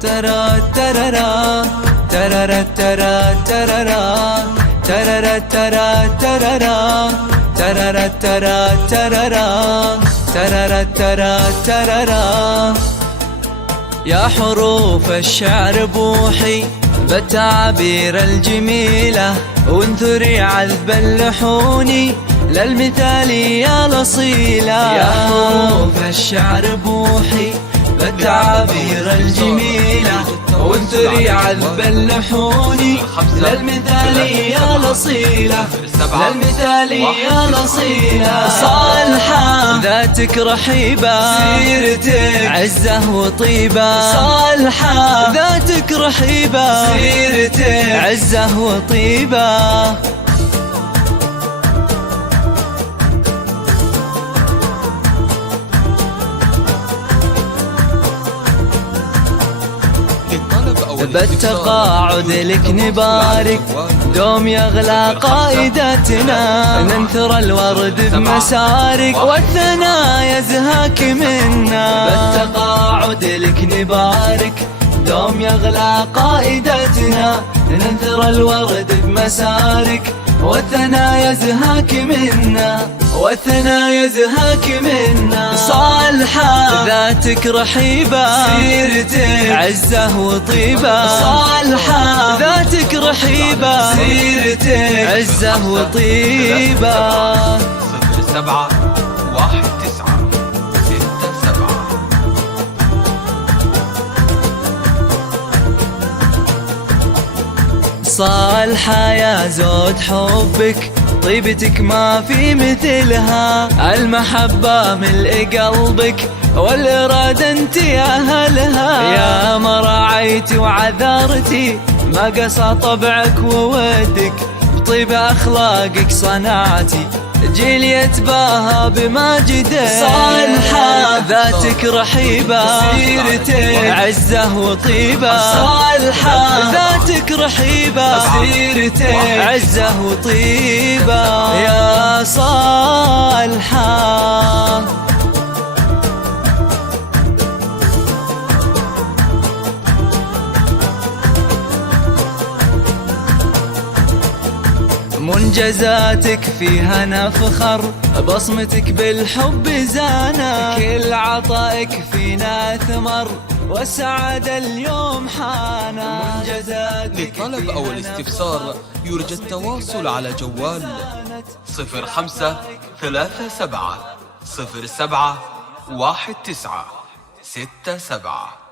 ترى ترى ترى ترى ترى ترى ترى ترى ترى ترى ترى. يا حروف الشعر بوحي بالتعابير الجميلة، وانثري عذب اللحون للمثالية الأصيلة. يا حروف الشعر بوحي بالتعابير الجميلة، وانثري عذب اللحون للمثالية الأصيلة، للمثالية الأصيلة. صالحة ذاتك رحيبة، سيرتك عزة وطيبة. صالحة ذاتك رحيبة، سيرتك عزة وطيبة. بالتقاعد لك نبارك، دوم يغلى قائدتنا، ننثر الورد بمسارك والثنايا يزهاك منا. بالتقاعد لك نبارك، دوم يغلى قائدتنا، ننثر الورد بمسارك والثنايا يزهاك منا، والثنايا يزهاك منا. صالحة ذاتك رحيبة، سيرتك عزة وطيبة. صالحة ذاتك رحيبة، سيرتك عزة وطيبة. 071967. صالحة يا زود حبك، طيبتك ما في مثلها، المحبة ملء قلبك والإرادة انت أهلها. يا ما راعيتي وعذرتي، ما قسى طبعك وودك، بطيب أخلاقك صنعتي جيل يتباهى بماجدك. صالحة ذاتك رحيبة، سيرتك عزة وطيبة. صالحة ذاتك رحيبة، سيرتك عزة وطيبة. يا صالحة منجزاتك فيها نفخر، بصمتك بالحب زانا، كل عطائك فينا ثمر والسعادة اليوم حانا. منجزاتك للطلب أو الاستفسار يرجى التواصل على جوال 0537 0719 67.